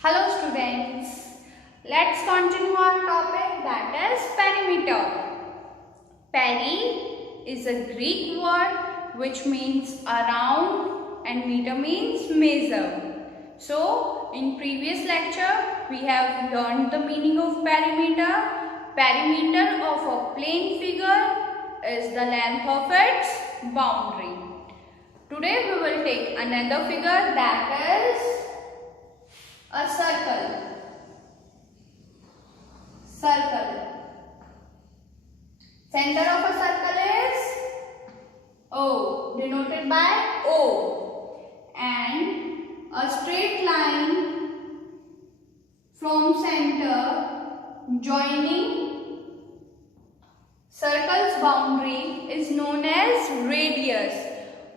Hello students, let's continue our topic, that is perimeter. Peri is a Greek word which means around and meter means measure. So in previous lecture we have learned the meaning of perimeter. Perimeter of a plane figure is the length of its boundary. Today we will take another figure, that is a circle. Center of a circle is O, denoted by O, and a straight line from center joining circle's boundary is known as radius.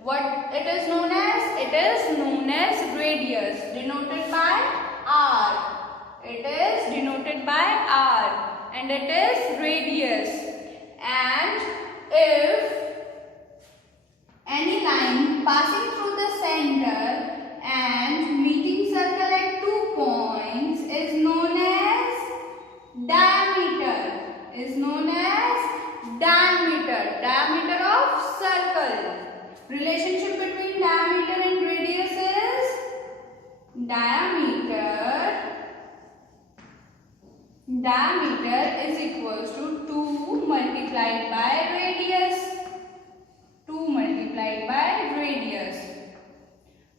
What it is known as? It is known as radius, denoted by R. It is denoted by R, and it is radius. And if any line passing through the center and meeting circle at 2 points is known as diameter. Is known as diameter. Diameter of circle. Relationship between diameter and radius is diameter is equals to 2 multiplied by radius. 2 multiplied by radius.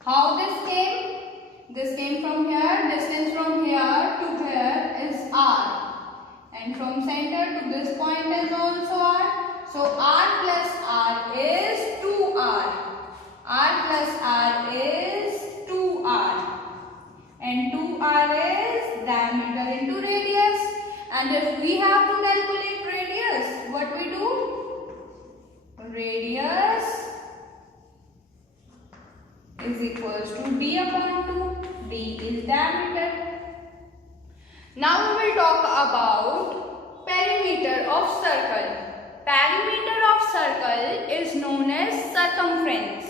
How this came? This came from here. Distance from here to here is r, and from center to this point is also r. So r plus r is 2r. R plus r is 2r. And 2r is diameter into radius. And if we have to calculate radius, what we do? Radius is equals to d upon 2. D is diameter. Now we will talk about perimeter of circle. Perimeter of circle is known as circumference.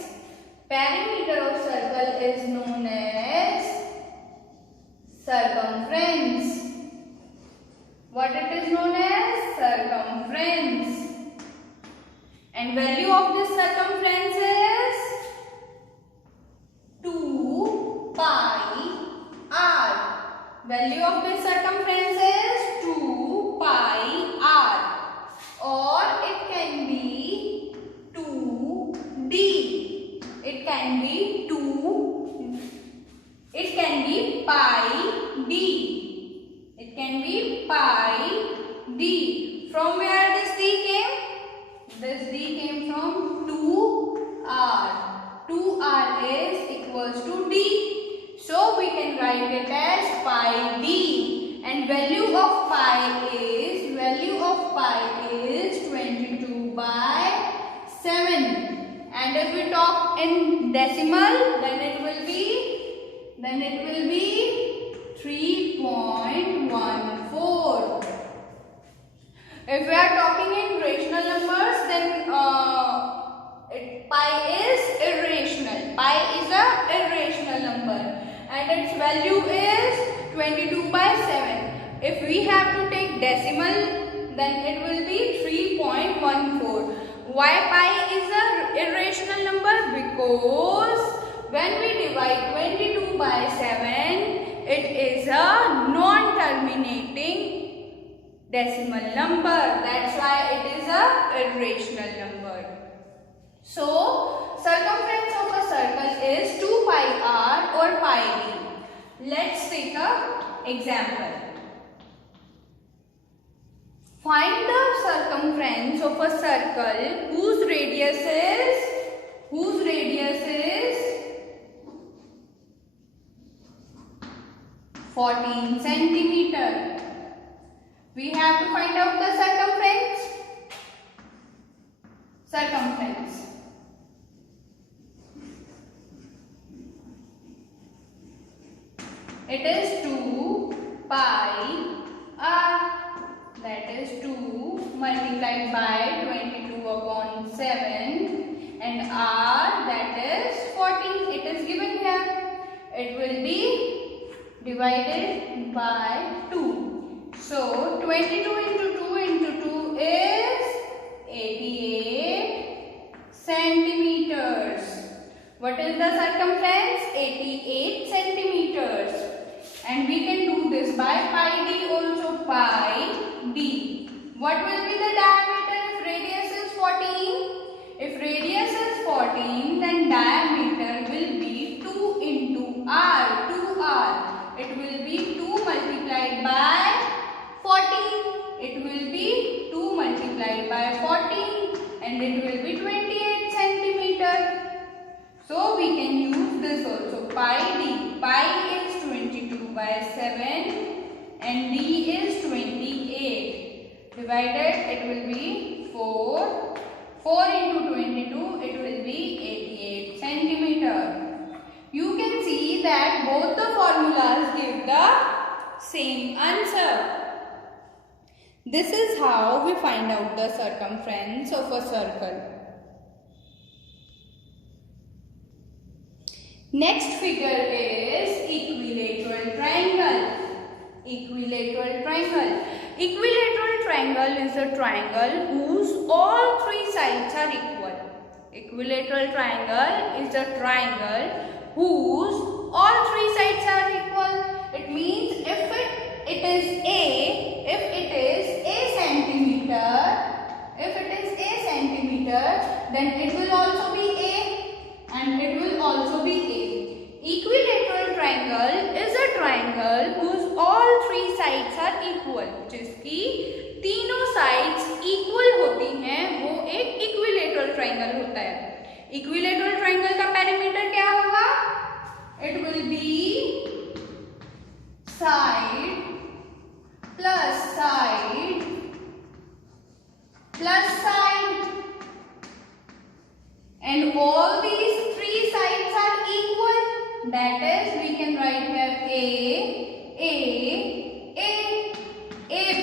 Perimeter of circle is known as circumference. What it is known as? Circumference. And value of this circumference is 2 pi r. Value of this circumference is 2 pi r. Or it can be 2d. It can be pi d. It can be pi d. From where this d came? This d came from 2r. 2r is equals to d. So we can write it as pi d. And value of pi is 22 by 7. And if we talk in decimal, then it will be 3.14. If we are talking in rational numbers, then pi is irrational. Pi is a irrational number, and its value is 22 by 7. If we have to take decimal, then it will be 3.14. Why pi is a irrational number? Because when we divide 22 by 7, it is a non-terminating decimal number. That's why it is a irrational number. So, circumference of a circle is 2 pi r or pi d. Let's take an example. Find the circumference of a circle whose radius is 14 centimeter. We have to find out the circumference. It is 2 pi r. That is 2 multiplied by 22 upon 7, and r, that is 14. It is given here. It will be divided by 2. So 22 into 2 into 2 is 88 centimeters. What is the circumference? 88 centimeters. And we can do this by pi d also. Pi d. What will be the diameter if radius is 14? If radius is 14, then diameter will be 2 into r. 2r. It will be 2 multiplied by 14. It will be 2 multiplied by 14 and it will be 28 centimeter. So we can use this also. Pi d. Pi is 22 by 7 and d is 28. Divided, it will be 4. 4 into 22, it will be 88 centimeter. You can see that both the formulas give the same answer. This is how we find out the circumference of a circle. Next figure is equilateral triangle. Equilateral triangle. Equilateral triangle is a triangle whose all three sides are equal. Equilateral triangle is a triangle whose all three sides are equal. It means if it is a centimeter, then it will also be a and it will also be a. Equilateral triangle is a triangle whose all three sides are equal. जिसकी तीनों sides equal होती हैं, वो एक equilateral triangle होता है. Equilateral triangle का perimeter क्या होगा? It will be side plus side plus side, and all these three sides are equal. That is, we can write here a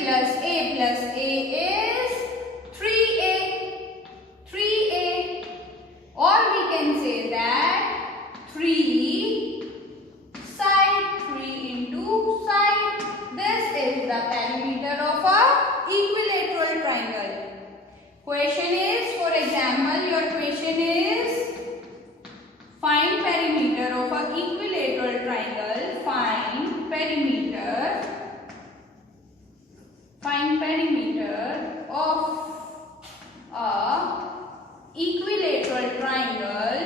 plus a is 3a, 3a, or we can say that 3 side, 3 into side. This is the perimeter of a equilateral triangle. Question is, for example, your question is find perimeter of a equilateral triangle. Find perimeter of a equilateral triangle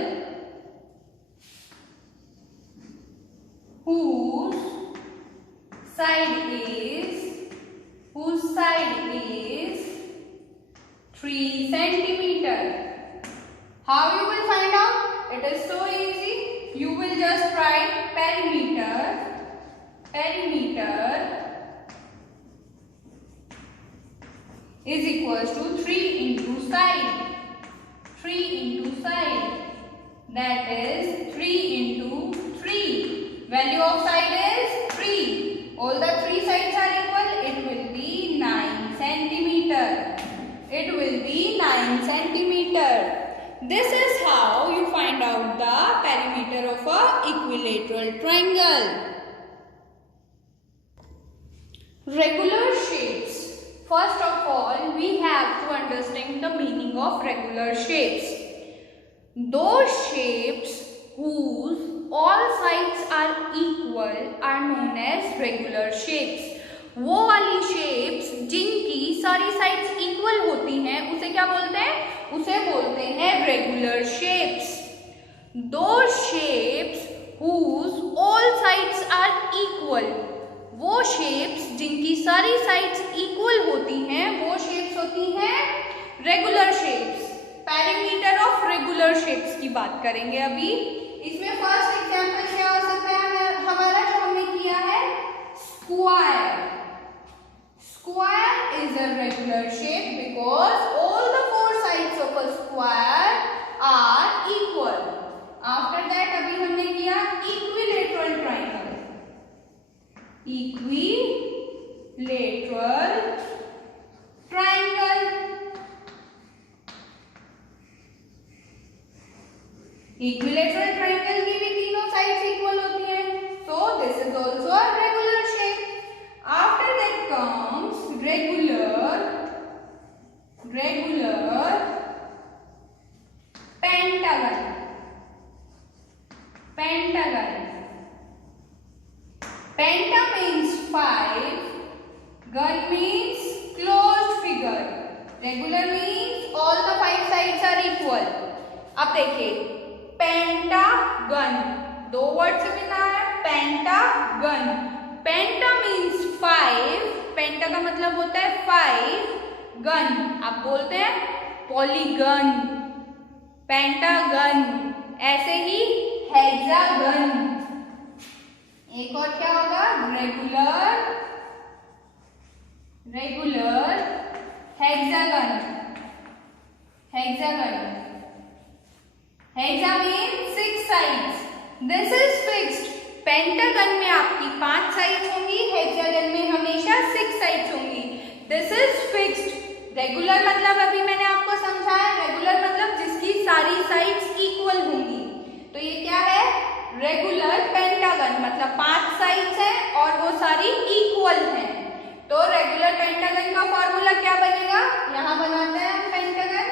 whose side is 3 centimeter. How you will find out? It is so easy. You will just write perimeter is equals to 3 into side. 3 into side. That is 3 into 3. Value of side is 3. All the three sides are equal. It will be 9 centimeter. It will be 9 centimeter. This is how you find out the perimeter of a equilateral triangle. Regular shapes. First of all, we have to understand the meaning of regular shapes. Those shapes whose all sides are equal are known as regular shapes. वो वाली shapes जिनकी सारी sides equal होती हैं, उसे क्या बोलते हैं? उसे बोलते हैं regular shapes. Those shapes whose all sides are equal. वो shapes जिनकी सारी sides equal होती हैं, वो shapes होती हैं regular shapes. Perimeter of regular shapes की बात करेंगे अभी. इसमें फर्स्ट एग्जाम्पल क्या हो सकता है हमारा, जो हमने किया है square. Square is a regular shape because all the four sides of a square are equal. After that अभी हमने किया equilateral triangle. Equilateral triangle. Equilateral triangle की भी तीनों sides equal होती हैं. So this is also a Penta means 5, gun means closed figure, regular means all the 5 sides are equal. अब देखिए पेंटागन, दो वर्ड से मिला है पेंटागन. पेंटा मीन्स 5, पेंटा का मतलब होता है 5, गन आप बोलते हैं पॉलीगन, पेंटागन. ऐसे ही हेक्सागन. एक और क्या होगा? Regular, regular hexagon, hexagon. Hexa means 6 sides. This is fixed. Pentagon में आपकी 5 साइड्स होंगी, हेक्सागन में हमेशा 6 साइड्स होंगी. This is fixed. रेगुलर मतलब अभी मैंने आपको समझाया, रेगुलर मतलब जिसकी सारी साइड्स इक्वल होंगी. तो ये क्या है? रेगुलर पेंटागन, मतलब 5 साइड्स हैं और वो सारी इक्वल हैं. तो रेगुलर पेंटागन का फॉर्मूला क्या बनेगा? यहां बनाते हैं हम pentagon.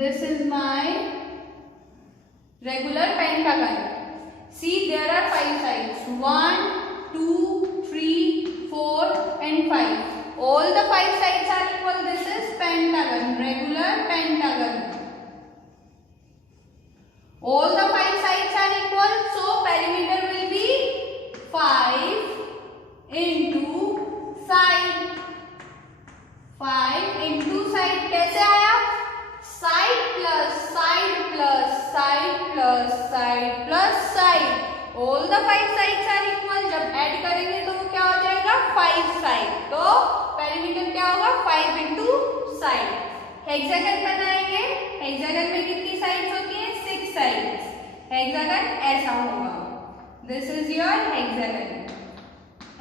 This is my regular pentagon. See, there are 5 sides. 1, 2, 3, 4 and 5. All the 5 sides are equal. This is pentagon, regular pentagon. All the 5 sides are equal, so perimeter will be 5 into side. 5 into side. कैसे आया? Side plus side plus side plus side plus side. All the 5 sides are equal. जब add करेंगे तो वो क्या हो जाएगा? 5 side. तो पेरीमीटर क्या होगा? 5 इंटू साइड. हेक्सागन बनाएंगे. हेक्सागन में कितनी साइड्स होती हैं? 6 साइड्स. हेक्सागन ऐसा होगा. This is your hexagon.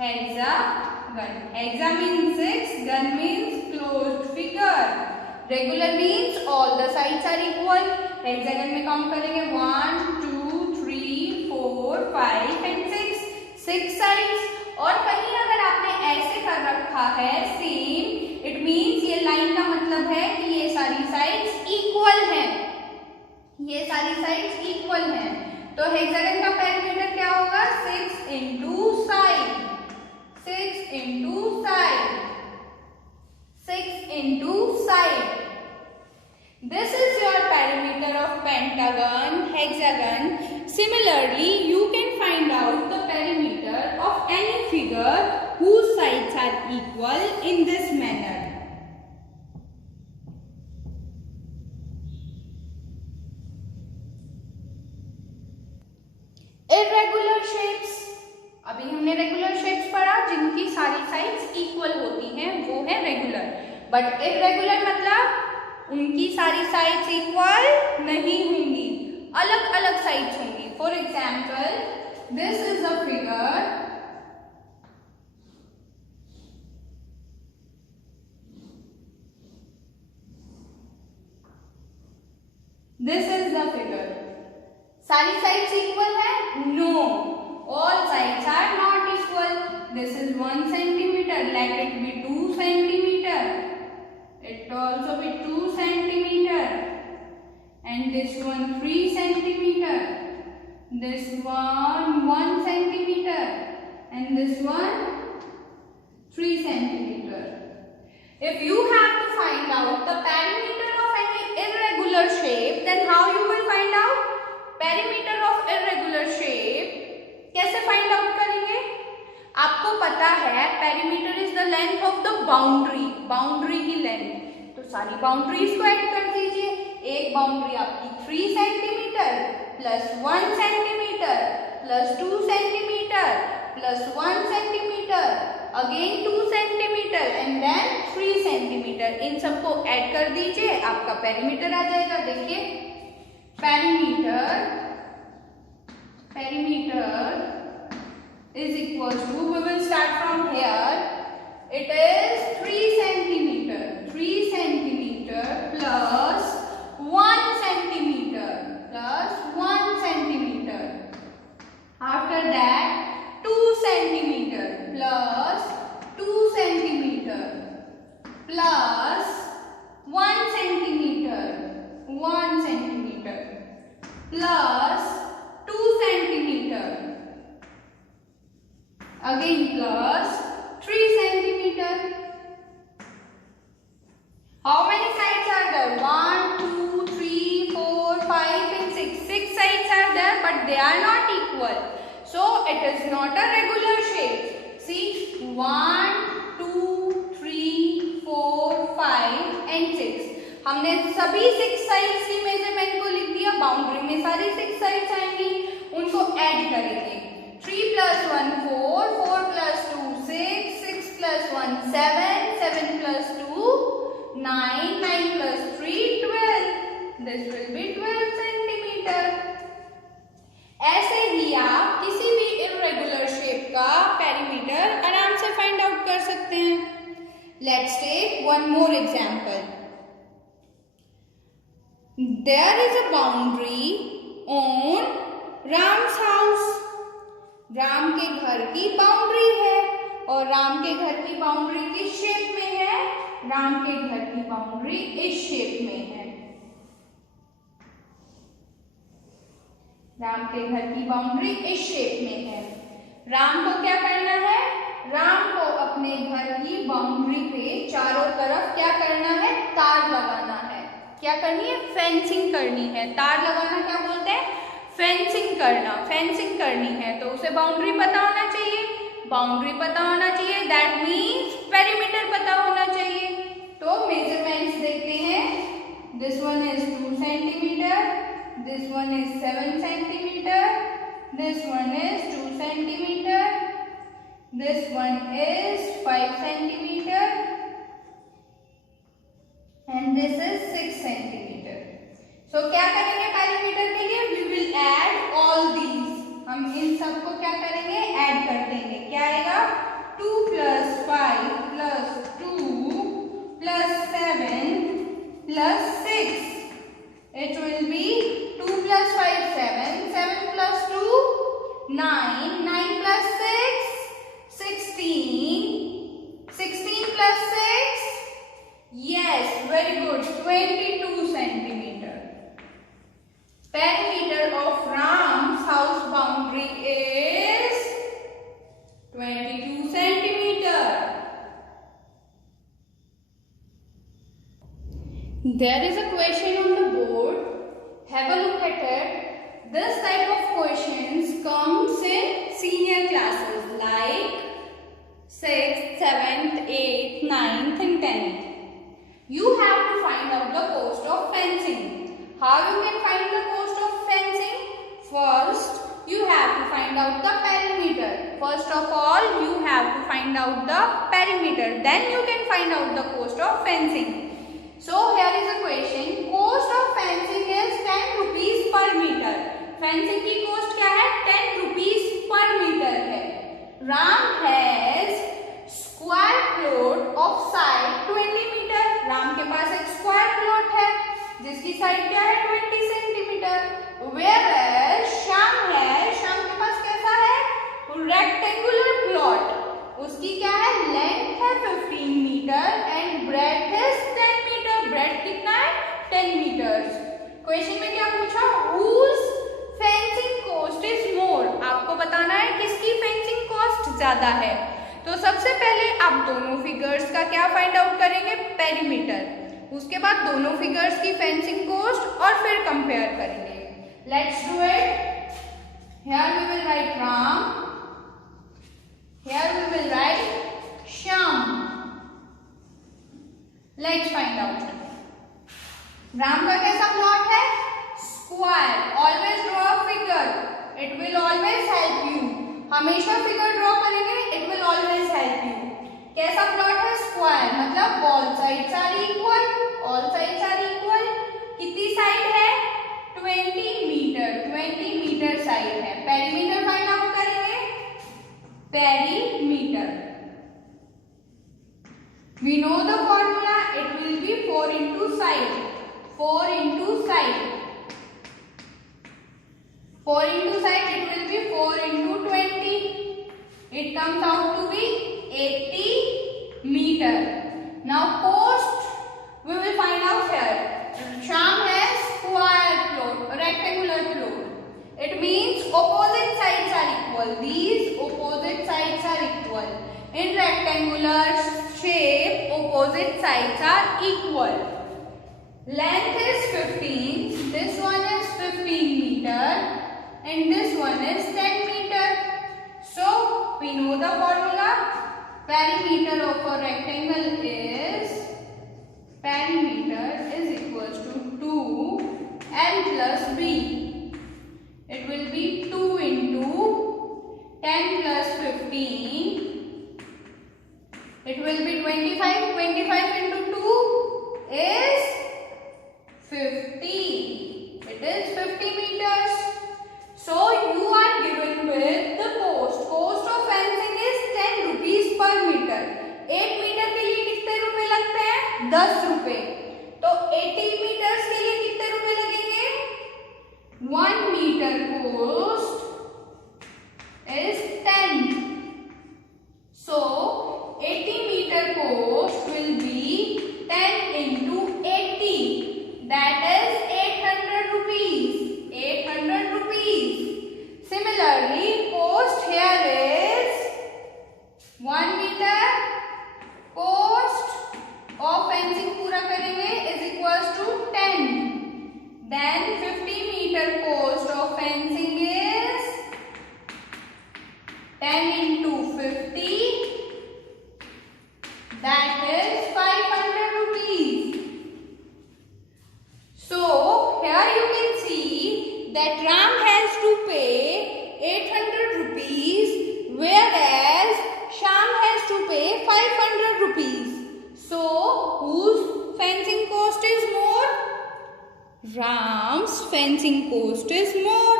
Hexagon. Hexa means 6, gon means closed figure. Regular means all the sides are equal. Hexagon में काउंट करेंगे 1, 2, 3, 4, 5 एंड 6 साइड्स. और कहीं अगर आपने ऐसे कर रखा है सेम, इट मीन्स ये लाइन का मतलब है कि ये सारी साइड्स इक्वल हैं. ये सारी साइड्स इक्वल हैं. तो हेक्सागन का पेरीमीटर क्या होगा? 6 into side. 6 into side. 6 into side. This is your perimeter of pentagon, hexagon. Similarly, you can find out the perimeter of any figure whose sides are equal in this manner. Irregular shapes. अभी हमने regular shapes पढ़ा जिनकी सारी sides equal होती हैं, वो है regular. But irregular मतलब उनकी सारी साइड्स इक्वल नहीं होंगी, अलग अलग साइड्स होंगी. For example, this is a figure. This is the figure. सारी साइड्स इक्वल है? No. All sides are not equal. This is 1 centimeter. Let it be 2 centimeter. It also be 2 centimeter. And this one 3 centimeter. This one 1 centimeter. And this one 3 centimeter. If you have to find out the perimeter of any irregular shape, then how you will find out perimeter of irregular shape? कैसे find out करेंगे? आपको पता है perimeter is the length of the boundary. Boundary की length. तो सारी boundaries को add कर दीजिए. एक बाउंड्री आपकी 3 centimetre plus 1 centimetre plus 2 centimetre plus 1 centimetre again 2 centimetre and then 3 centimetre. इन सबको ऐड कर दीजिए, आपका पेरीमीटर आ जाएगा. देखिए perimeter is equal to, we will start from here. It is 3 centimeter. 3 centimeter plus 1 centimeter plus 1 centimeter. After that 2 centimeter. plus 2 centimeter plus 1 centimeter plus 2 centimeter again plus 3 centimeter. How many sides are there? 1, 2, 3, 4, 5 and 6. 6 sides are there, but they are not equal. So it is not a regular shape. See, 1, 2, 3, 4, 5 and 6. हमने सभी 6 sides की measurement को लिख दिया. Boundary में सारी 6 sides आएंगी, उनको ऐड करेंगे. 3 plus 1 4, 4 plus 2 6, 6 plus 1 7, 7 plus 2 9, 9 plus 3 12. This will be 12 centimeter. ऐसे ही आप किसी भी इर्रेगुलर शेप का पेरीमीटर आराम से फाइंड आउट कर सकते हैं. Let's take one more example. There is a boundary on Ram's house. Ram के घर की बाउंड्री है और राम के घर की बाउंड्री किस शेप में है? राम के घर की बाउंड्री इस शेप में है. राम के घर की बाउंड्री इस शेप में है. राम को क्या करना है? राम को अपने घर की बाउंड्री पे चारों तरफ क्या करना है? तार लगाना है. क्या करनी है? फेंसिंग करनी है. तार लगाना क्या बोलते हैं? फेंसिंग करना. फेंसिंग करनी है तो उसे बाउंड्री पता होना चाहिए. बाउंड्री पता होना चाहिए, दैट मीन्स पेरीमीटर पता होना चाहिए. तो मेजरमेंट्स देखते हैं. This one is 2 centimetre, this one is 7 centimetre, this one is 2 centimetre, this one is 5 centimetre and this is 6 centimetre. So क्या करेंगे पेरीमीटर के लिए? We will add all these. हम इन सबको क्या करेंगे? ऐड कर देंगे. क्या आएगा? 2 plus 5 plus 2 plus 7 plus 6. It will be 2 plus 5 7, 7 plus 2 9, 9 plus 6 16, 16 plus 6 yes, very good, 22 centimeter. Perimeter of Ram's house boundary is 22 centimeter. There is a question on the board. Have a look at it. This type of questions comes in senior classes like 6th, 7th, 8th, 9th and 10th. You have to find out the cost of fencing. How you can find the cost of fencing? First, you have to find out the perimeter. First of all, you have to find out the perimeter. Then you can find out the cost of fencing. So here is a question. Cost of fencing is 10 rupees per meter. Fencing की cost क्या है? 10 rupees per meter है. Ram has square plot of side 20 meter. Ram के पास एक square plot है जिसकी side क्या है? 20 सेंटीमीटर. Whereas श्याम है, श्याम के पास कैसा है? Rectangular plot. उसकी क्या है? लेंथ है 15 मीटर एंड ब्रेथ है 10 मीटर. ब्रेथ कितना है? 10 मीटर्स. क्वेश्चन में क्या पूछा? Whose fencing cost is more? आपको बताना है किसकी फेंसिंग कॉस्ट ज्यादा है. तो सबसे पहले आप दोनों फिगर्स का क्या फाइंड आउट करेंगे? पेरीमीटर. उसके बाद दोनों फिगर्स की फेंसिंग कॉस्ट और फिर कंपेयर करेंगे. Let's do it. Here we will write Ram, here we will write Shyam. Let's find out. Ram का कैसा प्लॉट है? Square. Always draw a figure, it will always help you. हमेशा फिगर ड्रॉ करेंगे, it will always help you. कैसा plot है? Square. मतलब all sides are equal. All sides are equal. कितनी side है? 20 मीटर. 20 मीटर साइड है. Perimeter find out करेंगे. Perimeter, we know the formula. It will be 4 into side. 4 into side. 4 into side. It will be 4 into 20. It comes out to be these opposite sides are equal. In rectangular shape, opposite sides are equal. Length is 15. This one is 15 meter and this one is 10 meter. So we know the formula. Perimeter of a rectangle is equals to 2l plus b. It will be 2 into 10 plus 15. It will be 25. 25 into 2 is 50. It is 50 meters. So you are given with the cost. Cost of fencing is 10 rupees per meter. 1 metre के लिए कितने रुपए लगते हैं? 10 रुपए. तो 80 metres के लिए कितने रुपए लगेंगे? 1 meter cost is 10. So 80 meter cost will be 10 into 80. That is 800 rupees. 800 rupees. Similarly, cost here is 1 meter. Cost of fencing पूरा करेंगे is equals to 10. Then 50 meter cost of fencing is 10 into 50. That is 500 rupees. So here you can see that Ram has to pay 800 rupees, whereas Sham has to pay 500 rupees. So whose fencing cost is more? Ram's fencing cost is more.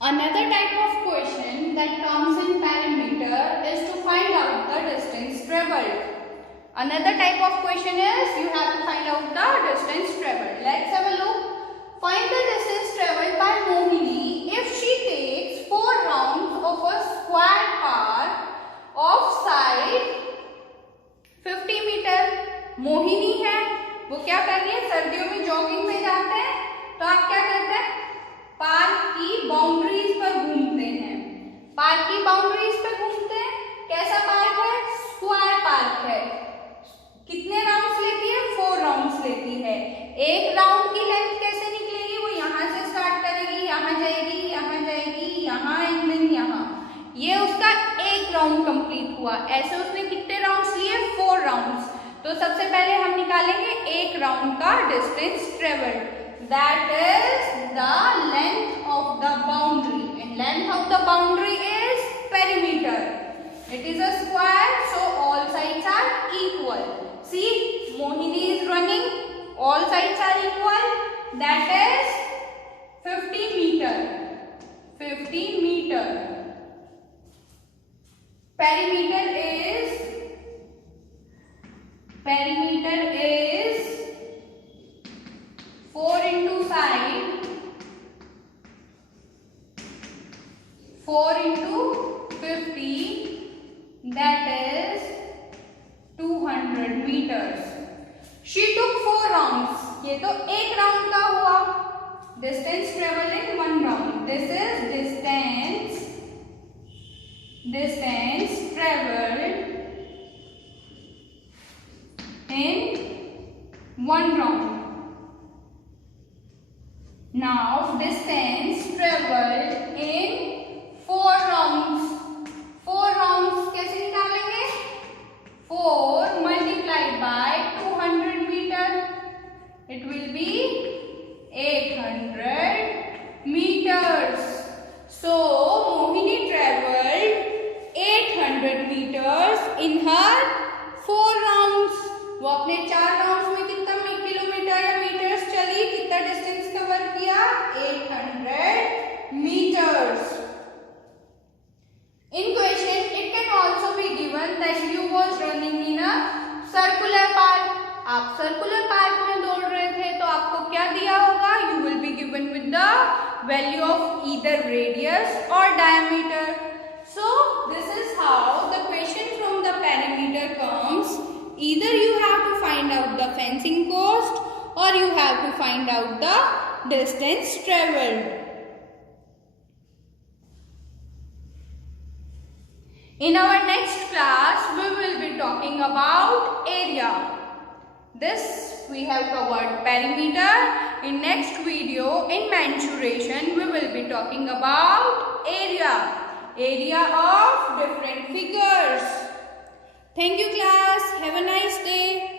Another type of question that comes in perimeter is to find out the distance traveled. Another type of question is you have to find out the distance traveled. Let's have a look. Find the distance traveled by Mohini if she takes 4 rounds of a square park of side 50 meter. Mohini है, वो क्या कर रही है? सर्दियों में jogging पे जाते हैं तो आप क्या करते हैं? पार्क की बाउंड्रीज पर घूमते हैं. पार्क की बाउंड्रीज पे घूमते हैं. कैसा पार्क है? स्क्वायर पार्क है. कितने राउंड्स लेती है? 4 राउंड्स लेती है. एक राउंड की लेंथ कैसे निकलेगी? वो यहाँ से स्टार्ट करेगी, यहाँ जाएगी, यहाँ जाएगी, यहाँ एंड देन यहाँ. ये उसका एक राउंड कंप्लीट हुआ. ऐसे उसने कितने राउंड्स लिए? 4 राउंड्स. तो सबसे पहले हम निकालेंगे एक राउंड का distance travelled. That is the length of the boundary, and length of the boundary is perimeter. It is a square, so all sides are equal. See, Mohini is running. All sides are equal. That is 50 meter. 50 meter. Perimeter is 4 into side, 4 into 50, that is 200 meters. She took 4 rounds. ये तो एक round का हुआ. Distance traveled in 1 round. This is distance traveled in 1 round. Now distance traveled in 4 rounds. 4 rounds कैसे निकालेंगे? 4 multiplied by 200 meter. It will be 800 meters. So Mohini traveled 800 meters in her 4 rounds. वो अपने 4 rounds में कितना kilometre या metres चली? कितना distance cover किया? 800 meters. In question, it can also be given that you was running in a circular park. आप circular park में दौड़ रहे थे तो आपको क्या दिया होगा? You will be given with the value of either radius or diameter. So this is how the question from the perimeter comes. Either you have to find out the fencing cost or you have to find out the distance traveled. In our next class, we will be talking about area. This we have covered perimeter. In next video, in mensuration, we will be talking about area. Area of different figures. Thank you class. Have a nice day.